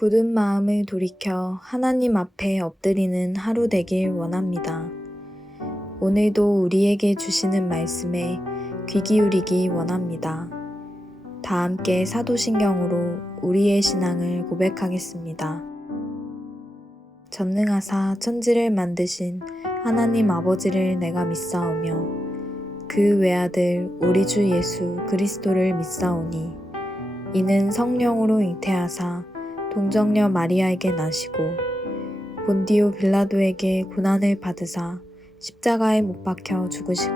굳은 마음을 돌이켜 하나님 앞에 엎드리는 하루 되길 원합니다. 오늘도 우리에게 주시는 말씀에 귀 기울이기 원합니다. 다 함께 사도신경으로 우리의 신앙을 고백하겠습니다. 전능하사 천지를 만드신 하나님 아버지를 내가 믿사오며 그 외아들 우리 주 예수 그리스도를 믿사오니 이는 성령으로 잉태하사 동정녀 마리아에게 나시고 본디오 빌라도에게 고난을 받으사 십자가에 못 박혀 죽으시고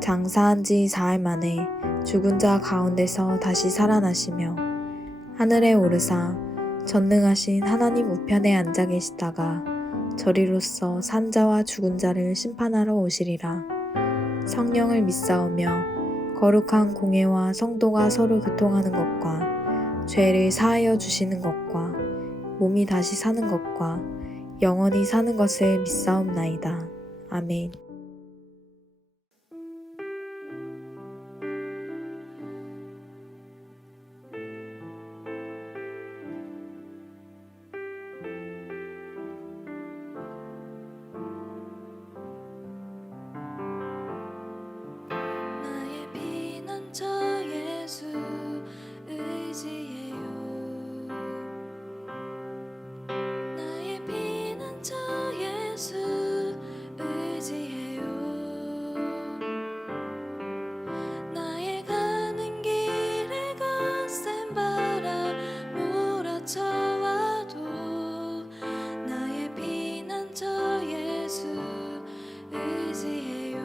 장사한 지 사흘 만에 죽은 자 가운데서 다시 살아나시며 하늘에 오르사 전능하신 하나님 우편에 앉아 계시다가 저리로서 산 자와 죽은 자를 심판하러 오시리라. 성령을 믿사오며 거룩한 공회와 성도가 서로 교통하는 것과 죄를 사하여 주시는 것과 몸이 다시 사는 것과 영원히 사는 것을 믿사옵나이다. 아멘. 나의 피난처 예수 의지해요. 나의 피난처 예수 의지해요. 나의 가는 길에 거센 바람 몰아쳐와도 나의 피난처 예수 의지해요.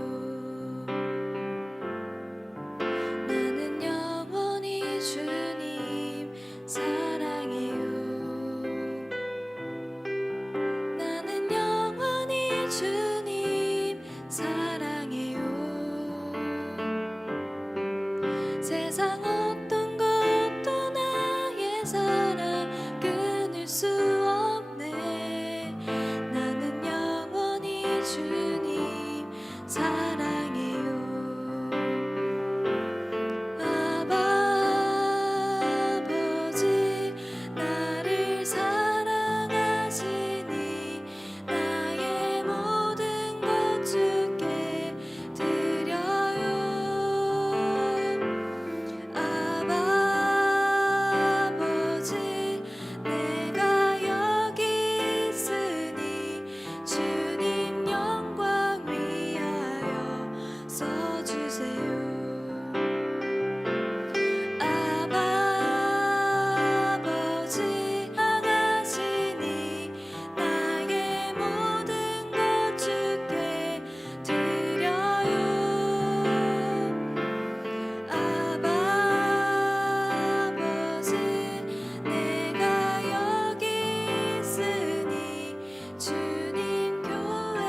나는 영원히 주님 사랑해요. 나는 영원히 주님 사랑해요. 세상 어떤 것도 나의 사랑 끊을 수 없네. 나는 영원히 주님 사랑해요. 아버지 나를 사랑하시니 나의 모든 것 주께 드려요. 아버지 내가 여기 있으니 주님 영광 위하여 써주세요. 아버지 사랑하시니 나의 모든 것 주께 드려요. 아버지 내가 여기 있으니 주님 교회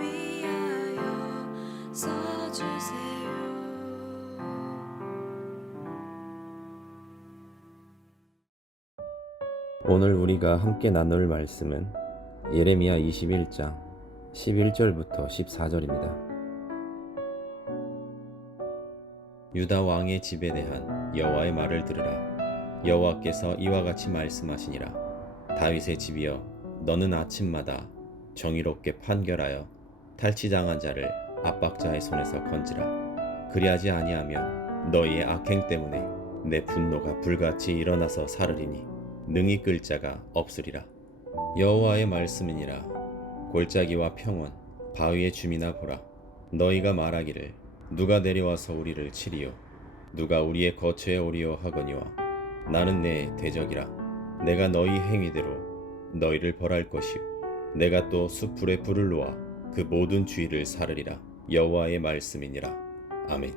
위하여 써주세요. 오늘 우리가 함께 나눌 말씀은 예레미야 21장 11절부터 14절입니다. 유다 왕의 집에 대한 여호와의 말을 들으라. 여호와께서 이와 같이 말씀하시니라. 다윗의 집이여, 너는 아침마다 정의롭게 판결하여 탈취당한 자를 압박자의 손에서 건지라. 그리하지 아니하면 너희의 악행 때문에 내 분노가 불같이 일어나서 사르리니 능히 끌 자가 없으리라. 여호와의 말씀이니라. 골짜기와 평원 바위의 주민아 보라. 너희가 말하기를 누가 내려와서 우리를 치리요, 누가 우리의 거처에 오리요 하거니와 나는 내 대적이라. 내가 너희 행위대로 너희를 벌할 것이요, 내가 또 숯불에 불을 놓아 그 모든 주위를 사르리라. 여호와의 말씀이니라. 아멘.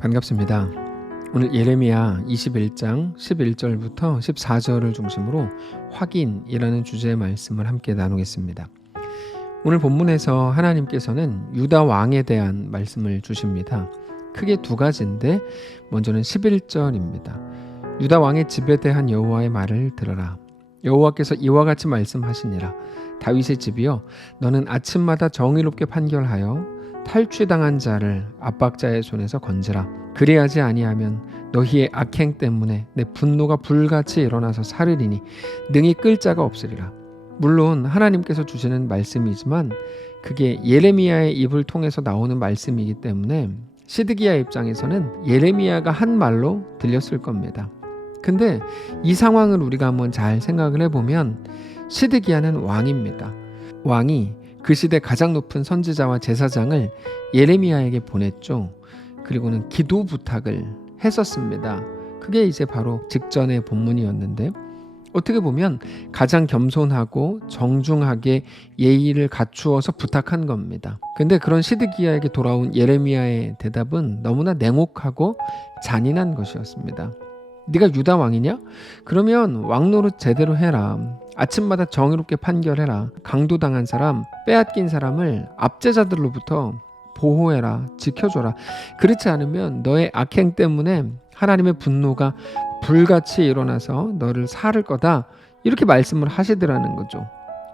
반갑습니다. 오늘 예레미야 21장 11절부터 14절을 중심으로 확인이라는 주제의 말씀을 함께 나누겠습니다. 오늘 본문에서 하나님께서는 유다 왕에 대한 말씀을 주십니다. 크게 두 가지인데 먼저는 11절입니다. 유다 왕의 집에 대한 여호와의 말을 들어라. 여호와께서 이와 같이 말씀하시니라. 다윗의 집이여, 너는 아침마다 정의롭게 판결하여 탈취당한 자를 압박자의 손에서 건지라. 그리하지 아니하면 너희의 악행 때문에 내 분노가 불같이 일어나서 사르리니 능히 끌 자가 없으리라. 물론 하나님께서 주시는 말씀이지만 그게 예레미야의 입을 통해서 나오는 말씀이기 때문에 시드기야 입장에서는 예레미야가 한 말로 들렸을 겁니다. 근데 이 상황을 우리가 한번 잘 생각을 해보면 시드기야는 왕입니다. 왕이 그 시대 가장 높은 선지자와 제사장을 예레미야에게 보냈죠. 그리고는 기도 부탁을 했었습니다. 그게 이제 바로 직전의 본문이었는데 어떻게 보면 가장 겸손하고 정중하게 예의를 갖추어서 부탁한 겁니다. 근데 그런 시드기야에게 돌아온 예레미야의 대답은 너무나 냉혹하고 잔인한 것이었습니다. 네가 유다 왕이냐? 그러면 왕 노릇 제대로 해라. 아침마다 정의롭게 판결해라. 강도당한 사람, 빼앗긴 사람을 압제자들로부터 보호해라. 지켜줘라. 그렇지 않으면 너의 악행 때문에 하나님의 분노가 불같이 일어나서 너를 살을 거다. 이렇게 말씀을 하시더라는 거죠.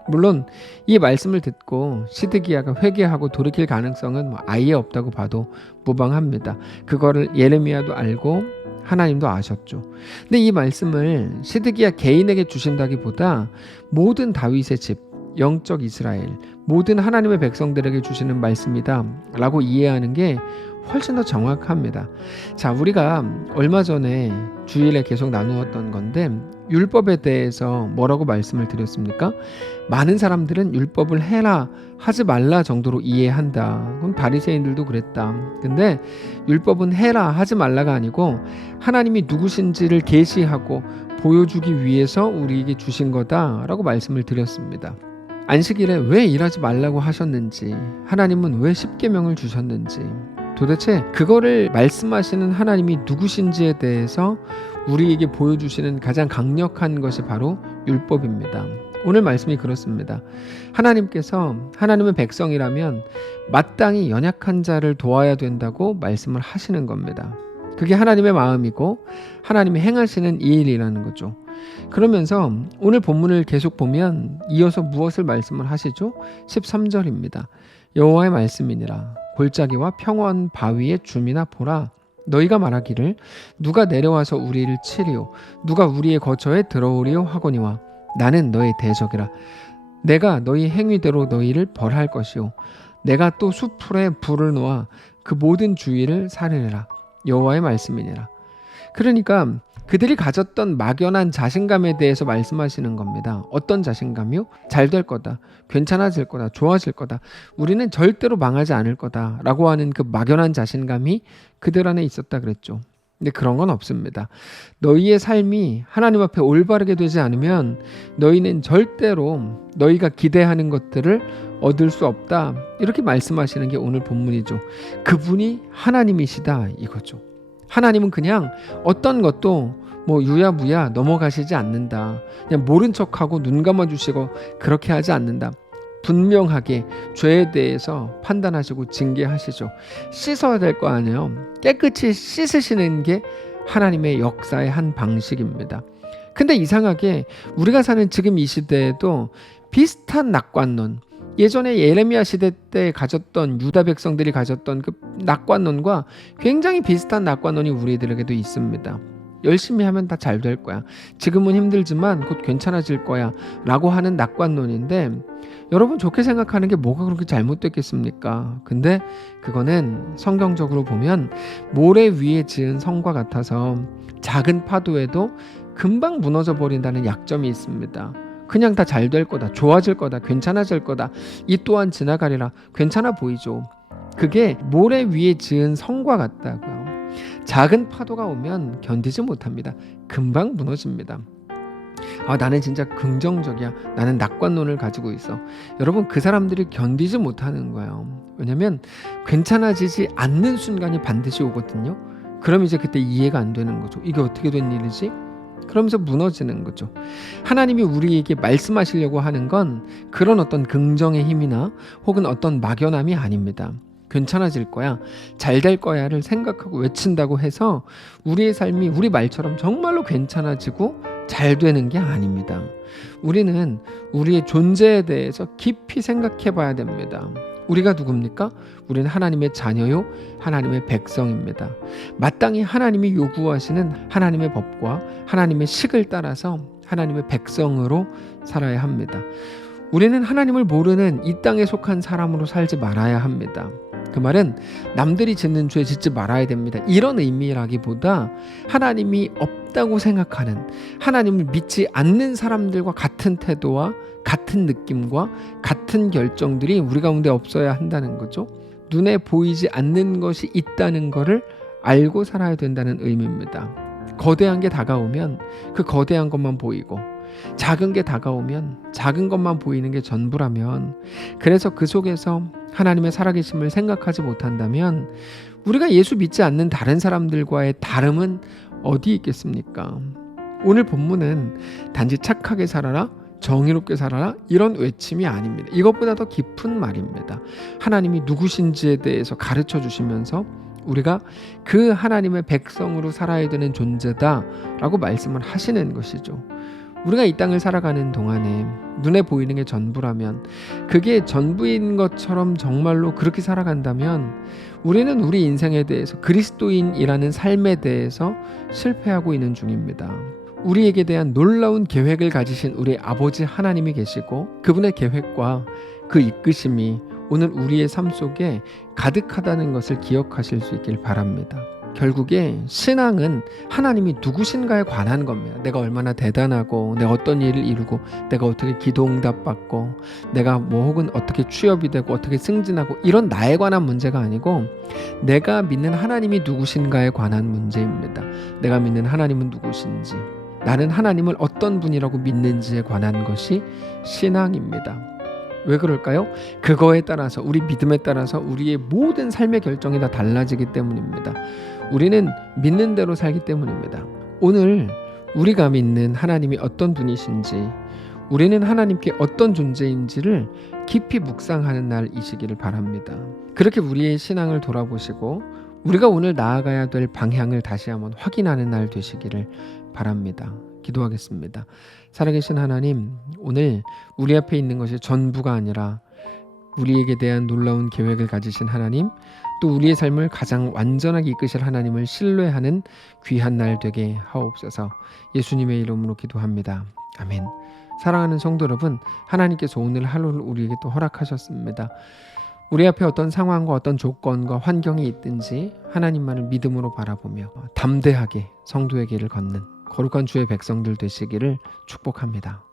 물론 이 말씀을 듣고 시드기야가 회개하고 돌이킬 가능성은 아예 없다고 봐도 무방합니다. 그거를 예레미야도 알고 하나님도 아셨죠. 근데 이 말씀을 시드기야 개인에게 주신다기보다 모든 다윗의 집, 영적 이스라엘, 모든 하나님의 백성들에게 주시는 말씀이다 라고 이해하는 게 훨씬 더 정확합니다. 자, 우리가 얼마 전에 주일에 계속 나누었던 건데 율법에 대해서 뭐라고 말씀을 드렸습니까? 많은 사람들은 율법을 해라 하지 말라 정도로 이해한다. 그럼 바리새인들도 그랬다. 근데 율법은 해라 하지 말라가 아니고 하나님이 누구신지를 계시하고 보여주기 위해서 우리에게 주신 거다라고 말씀을 드렸습니다. 안식일에 왜 일하지 말라고 하셨는지, 하나님은 왜 십계명을 주셨는지, 도대체 그거를 말씀하시는 하나님이 누구신지에 대해서 우리에게 보여주시는 가장 강력한 것이 바로 율법입니다. 오늘 말씀이 그렇습니다. 하나님께서 하나님의 백성이라면 마땅히 연약한 자를 도와야 된다고 말씀을 하시는 겁니다. 그게 하나님의 마음이고 하나님이 행하시는 이 일이라는 거죠. 그러면서 오늘 본문을 계속 보면 이어서 무엇을 말씀을 하시죠? 13절입니다. 여호와의 말씀이니라. 골짜기와 평원 바위의 줌이나 보라. 너희가 말하기를 누가 내려와서 우리를 치리요 누가 우리의 거처에 들어오리요 하거니와 나는 너의 대적이라. 내가 너희 행위대로 너희를 벌할 것이요 내가 또 숲풀에 불을 놓아 그 모든 주위를 사르리라. 여호와의 말씀이니라. 그러니까 그들이 가졌던 막연한 자신감에 대해서 말씀하시는 겁니다. 어떤 자신감이요? 잘 될 거다, 괜찮아질 거다, 좋아질 거다, 우리는 절대로 망하지 않을 거다 라고 하는 그 막연한 자신감이 그들 안에 있었다 그랬죠. 근데 그런 건 없습니다. 너희의 삶이 하나님 앞에 올바르게 되지 않으면 너희는 절대로 너희가 기대하는 것들을 얻을 수 없다, 이렇게 말씀하시는 게 오늘 본문이죠. 그분이 하나님이시다 이거죠. 하나님은 그냥 어떤 것도 유야무야 넘어가시지 않는다. 그냥 모른 척하고 눈 감아주시고 그렇게 하지 않는다. 분명하게 죄에 대해서 판단하시고 징계하시죠. 씻어야 될 거 아니에요. 깨끗이 씻으시는 게 하나님의 역사의 한 방식입니다. 근데 이상하게 우리가 사는 지금 이 시대에도 비슷한 낙관론, 예전에 예레미야 시대 때 가졌던 유다 백성들이 가졌던 그 낙관론과 굉장히 비슷한 낙관론이 우리들에게도 있습니다. 열심히 하면 다 잘 될 거야. 지금은 힘들지만 곧 괜찮아질 거야 라고 하는 낙관론인데 여러분 좋게 생각하는 게 뭐가 그렇게 잘못됐겠습니까? 근데 그거는 성경적으로 보면 모래 위에 지은 성과 같아서 작은 파도에도 금방 무너져 버린다는 약점이 있습니다. 그냥 다 잘 될 거다, 좋아질 거다, 괜찮아질 거다, 이 또한 지나가리라, 괜찮아 보이죠. 그게 모래 위에 지은 성과 같다고요. 작은 파도가 오면 견디지 못합니다. 금방 무너집니다. 나는 진짜 긍정적이야, 나는 낙관론을 가지고 있어. 여러분, 그 사람들이 견디지 못하는 거예요. 왜냐면 괜찮아지지 않는 순간이 반드시 오거든요. 그럼 이제 그때 이해가 안 되는 거죠. 이게 어떻게 된 일이지? 그러면서 무너지는 거죠. 하나님이 우리에게 말씀하시려고 하는 건 그런 어떤 긍정의 힘이나 혹은 어떤 막연함이 아닙니다. 괜찮아질 거야, 잘 될 거야를 생각하고 외친다고 해서 우리의 삶이 우리 말처럼 정말로 괜찮아지고 잘 되는 게 아닙니다. 우리는 우리의 존재에 대해서 깊이 생각해 봐야 됩니다. 우리가 누굽니까? 우리는 하나님의 자녀요, 하나님의 백성입니다. 마땅히 하나님이 요구하시는 하나님의 법과 하나님의 식을 따라서 하나님의 백성으로 살아야 합니다. 우리는 하나님을 모르는 이 땅에 속한 사람으로 살지 말아야 합니다. 그 말은 남들이 짓는 죄 짓지 말아야 됩니다. 이런 의미라기보다 하나님이 없다고 생각하는, 하나님을 믿지 않는 사람들과 같은 태도와 같은 느낌과 같은 결정들이 우리 가운데 없어야 한다는 거죠. 눈에 보이지 않는 것이 있다는 것을 알고 살아야 된다는 의미입니다. 거대한 게 다가오면 그 거대한 것만 보이고, 작은 게 다가오면 작은 것만 보이는 게 전부라면, 그래서 그 속에서 하나님의 살아계심을 생각하지 못한다면 우리가 예수 믿지 않는 다른 사람들과의 다름은 어디 있겠습니까? 오늘 본문은 단지 착하게 살아라, 정의롭게 살아라, 이런 외침이 아닙니다. 이것보다 더 깊은 말입니다. 하나님이 누구신지에 대해서 가르쳐 주시면서 우리가 그 하나님의 백성으로 살아야 되는 존재다라고 말씀을 하시는 것이죠. 우리가 이 땅을 살아가는 동안에 눈에 보이는 게 전부라면, 그게 전부인 것처럼 정말로 그렇게 살아간다면 우리는 우리 인생에 대해서, 그리스도인이라는 삶에 대해서 실패하고 있는 중입니다. 우리에게 대한 놀라운 계획을 가지신 우리 아버지 하나님이 계시고, 그분의 계획과 그 이끄심이 오늘 우리의 삶 속에 가득하다는 것을 기억하실 수 있길 바랍니다. 결국에 신앙은 하나님이 누구신가에 관한 겁니다. 내가 얼마나 대단하고, 내가 어떤 일을 이루고, 내가 어떻게 기도 응답 받고, 내가 뭐 혹은 어떻게 취업이 되고, 어떻게 승진하고, 이런 나에 관한 문제가 아니고 내가 믿는 하나님이 누구신가에 관한 문제입니다. 내가 믿는 하나님은 누구신지, 나는 하나님을 어떤 분이라고 믿는지에 관한 것이 신앙입니다. 왜 그럴까요? 그거에 따라서, 우리 믿음에 따라서 우리의 모든 삶의 결정이 다 달라지기 때문입니다. 우리는 믿는 대로 살기 때문입니다. 오늘 우리가 믿는 하나님이 어떤 분이신지, 우리는 하나님께 어떤 존재인지를 깊이 묵상하는 날이시기를 바랍니다. 그렇게 우리의 신앙을 돌아보시고 우리가 오늘 나아가야 될 방향을 다시 한번 확인하는 날 되시기를 바랍니다. 기도하겠습니다. 살아계신 하나님, 오늘 우리 앞에 있는 것이 전부가 아니라 우리에게 대한 놀라운 계획을 가지신 하나님, 또 우리의 삶을 가장 완전하게 이끄실 하나님을 신뢰하는 귀한 날 되게 하옵소서. 예수님의 이름으로 기도합니다. 아멘. 사랑하는 성도 여러분, 하나님께서 오늘 하루를 우리에게 또 허락하셨습니다. 우리 앞에 어떤 상황과 어떤 조건과 환경이 있든지 하나님만을 믿음으로 바라보며 담대하게 성도의 길을 걷는 거룩한 주의 백성들 되시기를 축복합니다.